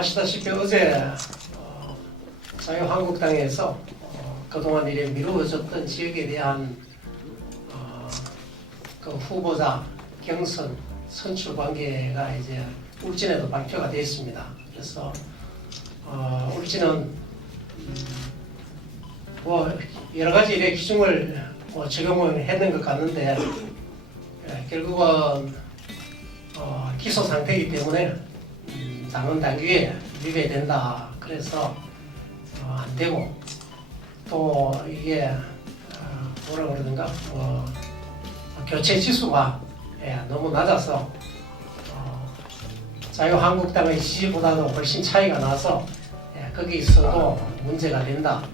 아시다시피 어제 자유한국당에서 그동안 이래 미루어졌던 지역에 대한 그 후보자 경선 선출 관계가 이제 울진에도 발표가 됐습니다. 그래서 울진은 뭐 여러 가지 이래 기준을 적용을 했는 것 같는데 결국은 기소 상태이기 때문에 당헌 당규에 위배된다. 그래서 안 되고 또 이게 뭐라 그러든가 교체 지수가 너무 낮아서 자유한국당의 지지보다도 훨씬 차이가 나서 거기서도 문제가 된다.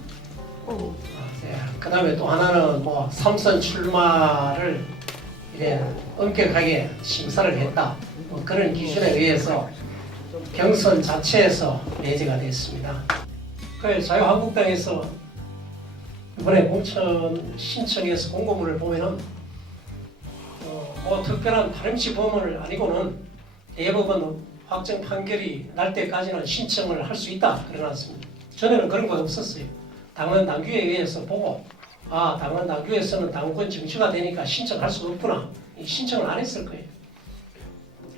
그 다음에 또 하나는 뭐 삼선 출마를 이래 엄격하게 심사를 했다. 뭐 그런 기준에 의해서 경선 자체에서 배제가 됐습니다. 그 자유한국당에서 이번에 공천 신청해서 공고문을 보면은 뭐 특별한 다름치범을 아니고는 대법원 확정 판결이 날 때까지는 신청을 할 수 있다 그래놨습니다. 전에는 그런 거 없었어요. 당헌 당규에 의해서 보고 당헌 당규에서는 당권 정지가 되니까 신청할 수 없구나. 신청을 안 했을 거예요.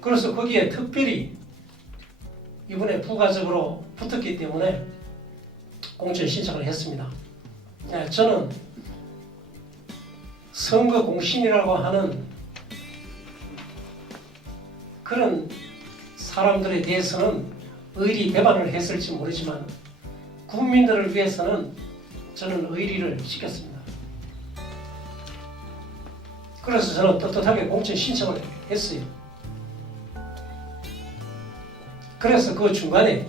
그래서 거기에 특별히 이번에 부가적으로 붙었기 때문에 공천 신청을 했습니다. 저는 선거 공신이라고 하는 그런 사람들에 대해서는 의리 배반을 했을지 모르지만 국민들을 위해서는 저는 의리를 지켰습니다. 그래서 저는 떳떳하게 공천 신청을 했어요. 그래서 그 중간에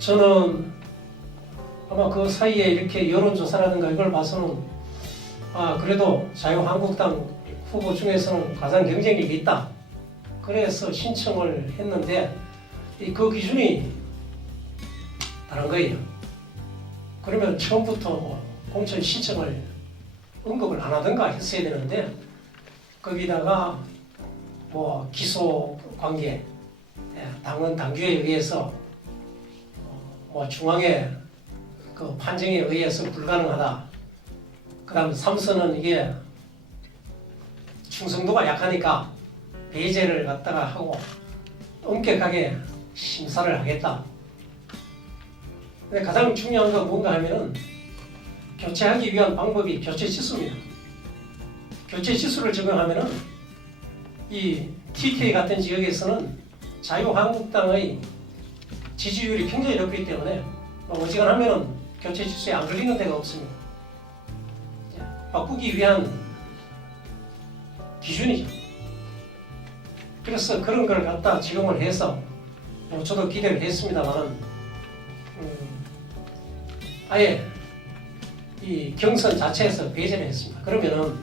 저는 아마 그 사이에 이렇게 여론조사라든가 이걸 봐서는 그래도 자유한국당 후보 중에서는 가장 경쟁력이 있다. 그래서 신청을 했는데 그 기준이 다른 거예요. 그러면 처음부터 공천 신청을 언급을 안 하던가 했어야 되는데 거기다가 뭐 기소 관계, 당헌 당규에 의해서 뭐 중앙의 그 판정에 의해서 불가능하다. 그다음 삼선은 이게 충성도가 약하니까 배제를 갖다가 하고 엄격하게 심사를 하겠다. 근데 가장 중요한 건 뭔가 하면은 교체하기 위한 방법이 교체 지수입니다. 교체 지수를 적용하면은 이 TK 같은 지역에서는 자유한국당의 지지율이 굉장히 높기 때문에 어지간하면은 교체 지수에 안 걸리는 데가 없습니다. 바꾸기 위한 기준이죠. 그래서 그런 걸 갖다 적용을 해서 저도 기대를 했습니다만 아예 이 경선 자체에서 배제를 했습니다. 그러면은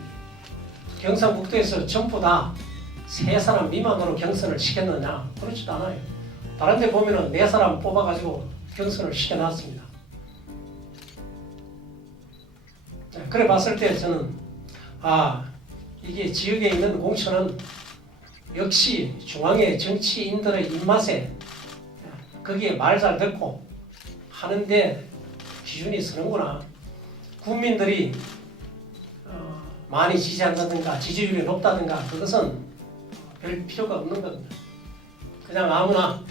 경상북도에서 전부 다 3사람 미만으로 경선을 시켰느냐? 그렇지도 않아요. 다른 데 보면은 4사람 뽑아가지고 경선을 시켜놨습니다. 그래 봤을 때 저는 이게 지역에 있는 공천은 역시 중앙의 정치인들의 입맛에 거기에 말 잘 듣고 하는데 기준이 서는구나. 국민들이 많이 지지한다든가 지지율이 높다든가 그것은 별 필요가 없는 겁니다. 그냥 아무나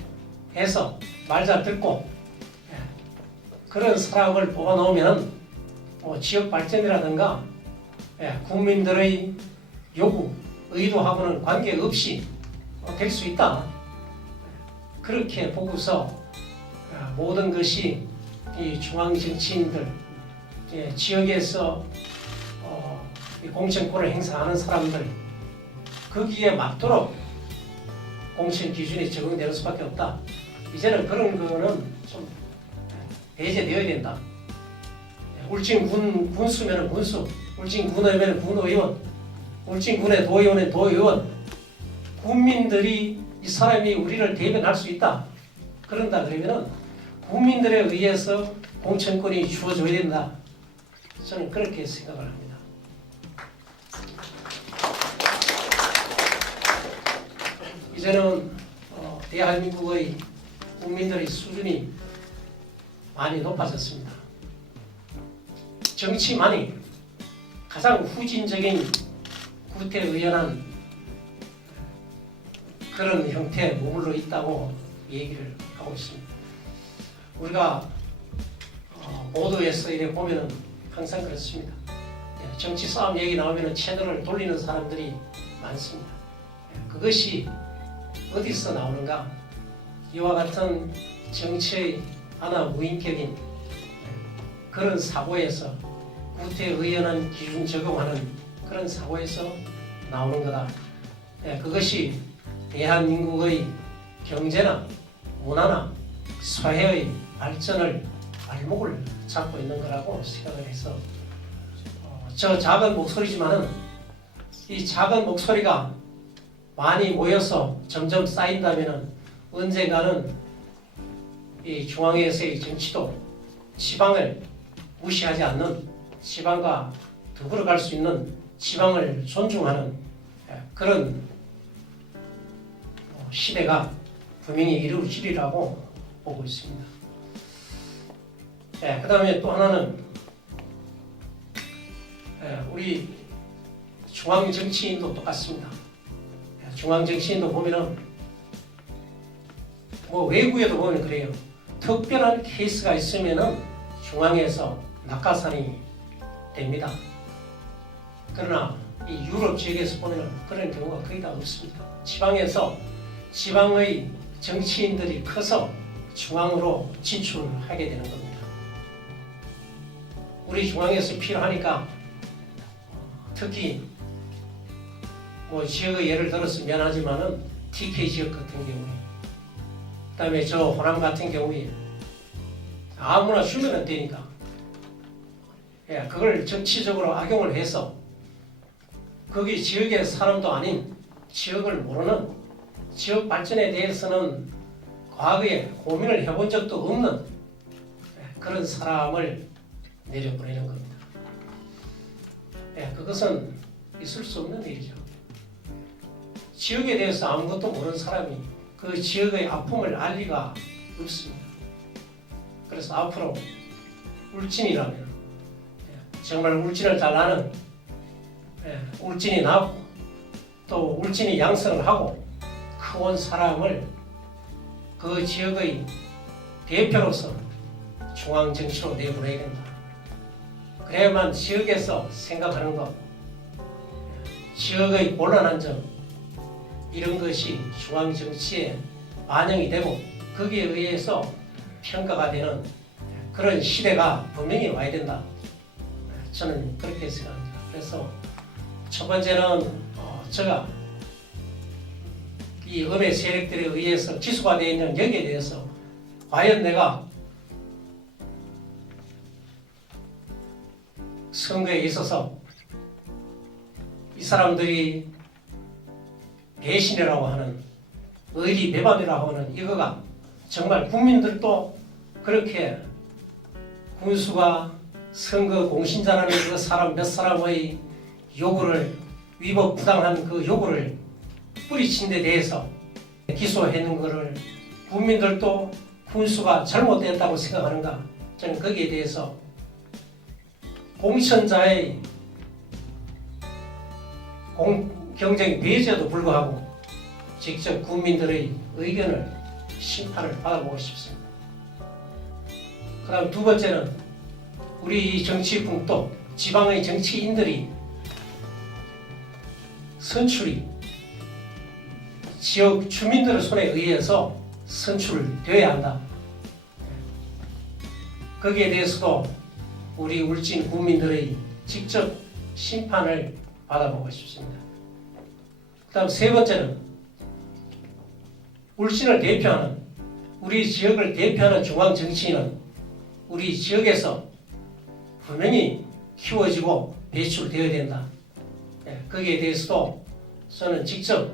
해서 말 잘 듣고 그런 사람을 뽑아놓으면 지역 발전이라든가 국민들의 요구, 의도하고는 관계없이 될 수 있다. 그렇게 보고서 모든 것이 이 중앙 정치인들, 지역에서 공천권을 행사하는 사람들 거기에 맞도록 공천 기준이 적용되는 수밖에 없다. 이제는 그런 거는 좀 배제되어야 된다. 울진 군수면 군수, 울진 군의원은 군의원, 울진 군의 도의원은 도의원. 국민들이 이 사람이 우리를 대변할 수 있다. 그런다 그러면은 국민들에 의해서 공천권이 주어져야 된다. 저는 그렇게 생각을 합니다. 이제는 대한민국의 국민들의 수준이 많이 높아졌습니다. 정치만이 가장 후진적인 구태의연한 그런 형태에 머물러 있다고 얘기를 하고 있습니다. 우리가 보도에서 이래 보면은 항상 그렇습니다. 정치 싸움 얘기 나오면은 채널을 돌리는 사람들이 많습니다. 그것이 어디서 나오는가? 이와 같은 정치의 하나 무인격인 그런 사고에서 구태의연한 기준 적용하는 그런 사고에서 나오는 거다. 그것이 대한민국의 경제나 문화나 사회의 발전을 발목을 잡고 있는 거라고 생각을 해서 저 작은 목소리지만은 이 작은 목소리가 많이 모여서 점점 쌓인다면은 언젠가는 이 중앙에서의 정치도 지방을 무시하지 않는 지방과 더불어 갈 수 있는 지방을 존중하는 그런 시대가 분명히 이루어지리라고 보고 있습니다. 그 다음에 또 하나는 우리 중앙 정치인도 똑같습니다. 중앙 정치인도 보면은 뭐 외국에도 보면 그래요. 특별한 케이스가 있으면은 중앙에서 낙하산이 됩니다. 그러나 이 유럽 지역에서 보면은 그런 경우가 거의 다 없습니다. 지방에서 지방의 정치인들이 커서 중앙으로 진출하게 되는 겁니다. 우리 중앙에서 필요하니까 특히 뭐 지역의 예를 들어서 미안하지만은 TK 지역 같은 경우에 그다음에 저 호남 같은 경우에 아무나 주면 되니까 그걸 정치적으로 악용을 해서 거기 지역의 사람도 아닌 지역을 모르는 지역 발전에 대해서는 과거에 고민을 해본 적도 없는 그런 사람을 내려보내는 겁니다. 그것은 있을 수 없는 일이죠. 지역에 대해서 아무것도 모르는 사람이 그 지역의 아픔을 알 리가 없습니다. 그래서 앞으로 울진이라면 정말 울진을 잘 아는 울진이 나고 또 울진이 양성을 하고 크온 사람을 그 지역의 대표로서 중앙정치로 내보내야 된다. 그래야만 지역에서 생각하는 것, 지역의 곤란한 점 이런 것이 중앙정치에 반영이 되고 거기에 의해서 평가가 되는 그런 시대가 분명히 와야 된다. 저는 그렇게 생각합니다. 그래서 첫 번째는 제가 이 음의 세력들에 의해서 기소가 되어 있는 여기에 대해서 과연 내가 선거에 있어서 이 사람들이 배신이라고 하는 의리 배반이라고 하는 이거가 정말 국민들도 그렇게 군수가 선거 공신자라는 그 사람 몇 사람의 요구를 위법 부당한 그 요구를 뿌리친 데 대해서 기소했는 것을 국민들도 군수가 잘못됐다고 생각하는가? 저는 거기에 대해서 공천자의 경쟁 배제에도 불구하고 직접 국민들의 의견을 심판을 받아보고 싶습니다. 그 다음 두 번째는 우리 정치풍도 지방의 정치인들이 선출이 지역 주민들의 손에 의해서 선출되어야 한다. 거기에 대해서도 우리 울진 국민들의 직접 심판을 받아보고 싶습니다. 그 다음 세 번째는 울진을 대표하는 우리 지역을 대표하는 중앙 정치인은 우리 지역에서 분명히 키워지고 배출되어야 된다. 거기에 대해서도 저는 직접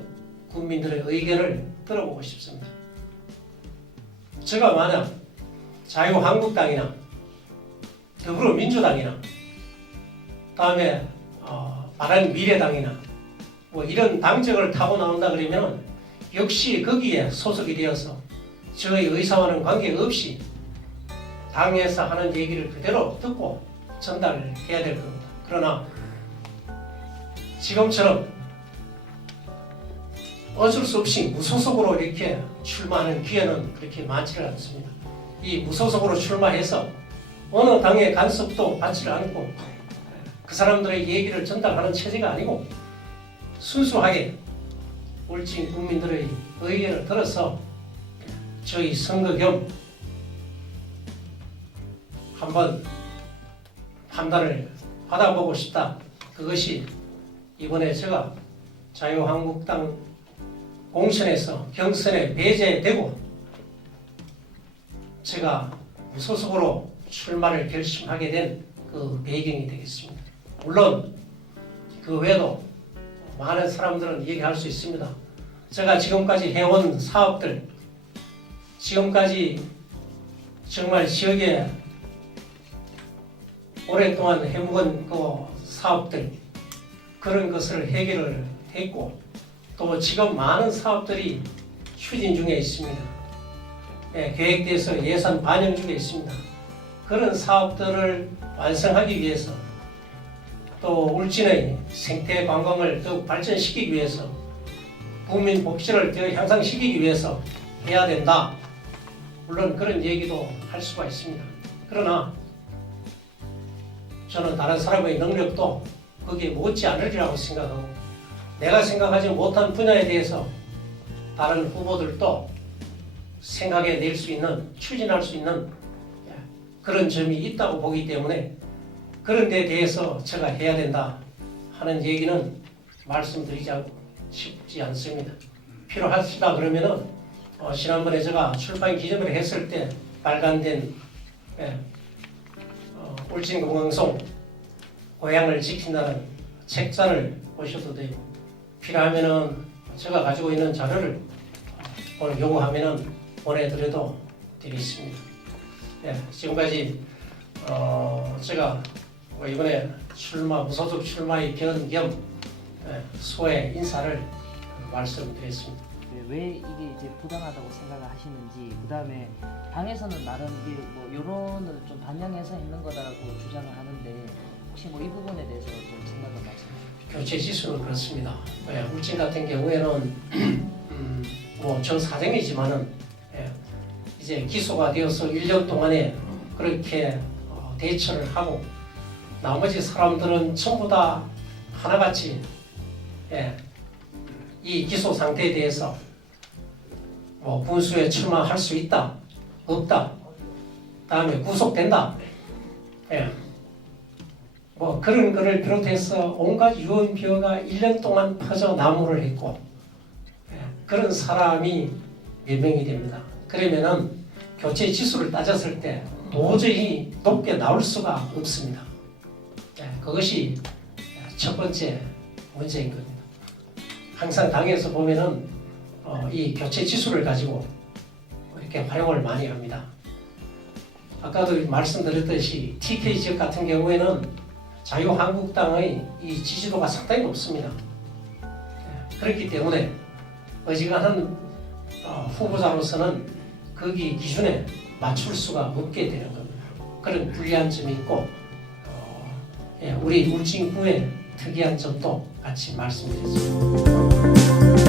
국민들의 의견을 들어보고 싶습니다. 제가 만약 자유한국당이나 더불어민주당이나 다음에 바른미래당이나 뭐 이런 당적을 타고 나온다 그러면 역시 거기에 소속이 되어서 저의 의사와는 관계없이 당에서 하는 얘기를 그대로 듣고 전달해야 될 겁니다. 그러나 지금처럼 어쩔 수 없이 무소속으로 이렇게 출마하는 기회는 그렇게 많지는 않습니다. 이 무소속으로 출마해서 어느 당의 간섭도 받지 않고 그 사람들의 얘기를 전달하는 체제가 아니고 순수하게 울진 국민들의 의견을 들어서 저희 선거 겸 한번 판단을 받아보고 싶다. 그것이 이번에 제가 자유한국당 공천에서 경선에 배제되고 제가 무소속으로 출마를 결심하게 된 그 배경이 되겠습니다. 물론 그 외에도 많은 사람들은 얘기할 수 있습니다. 제가 지금까지 해온 사업들, 지금까지 정말 지역에 오랫동안 해묵은 그 사업들, 그런 것을 해결을 했고 또 지금 많은 사업들이 추진 중에 있습니다. 계획돼서 예산 반영 중에 있습니다. 그런 사업들을 완성하기 위해서 또 울진의 생태 관광을 더욱 발전시키기 위해서 국민 복지를 더 향상시키기 위해서 해야 된다. 물론 그런 얘기도 할 수가 있습니다. 그러나 저는 다른 사람의 능력도 거기에 못지 않으리라고 생각하고 내가 생각하지 못한 분야에 대해서 다른 후보들도 생각해 낼 수 있는, 추진할 수 있는 그런 점이 있다고 보기 때문에 그런 데 대해서 제가 해야 된다 하는 얘기는 말씀드리지 싶지 않습니다. 필요하시다 그러면은 지난번에 제가 출판 기념회를 했을 때 발간된 울진공항송 고향을 지킨다는 책자를 보셔도 되고 필요하면은 제가 가지고 있는 자료를 오늘 요구하면은 보내드려도 되겠습니다. 지금까지 제가 이번에 무소속 출마의 견 겸 소회 인사를 말씀드렸습니다. 왜 이게 이제 부당하다고 생각을 하시는지, 그 다음에 당에서는 나름 이게 뭐 여론을 좀 반영해서 있는 거다라고 주장을 하는데 혹시 뭐 이 부분에 대해서 좀 생각을 말씀해주세요. 교체 지수는 그렇습니다. 울진 같은 경우에는 뭐 저 사정이지만은 이제 기소가 되어서 1년 동안에 그렇게 대처를 하고 나머지 사람들은 전부 다 하나같이 이 기소 상태에 대해서 뭐 군수에 출마할 수 있다, 없다, 다음에 구속된다, 뭐 그런 거를 비롯해서 온갖 유언비어가 1년 동안 퍼져 나무를 했고 그런 사람이 몇 명이 됩니다. 그러면은 교체 지수를 따졌을 때 도저히 높게 나올 수가 없습니다. 그것이 첫 번째 문제인 겁니다. 항상 당에서 보면은 이 교체 지수를 가지고 이렇게 활용을 많이 합니다. 아까도 말씀드렸듯이 TK 지역 같은 경우에는 자유한국당의 이 지지도가 상당히 높습니다. 그렇기 때문에 어지간한 후보자로서는 거기 기준에 맞출 수가 없게 되는 겁니다. 그런 불리한 점이 있고 우리 울진구의 특이한 점도 같이 말씀드렸습니다.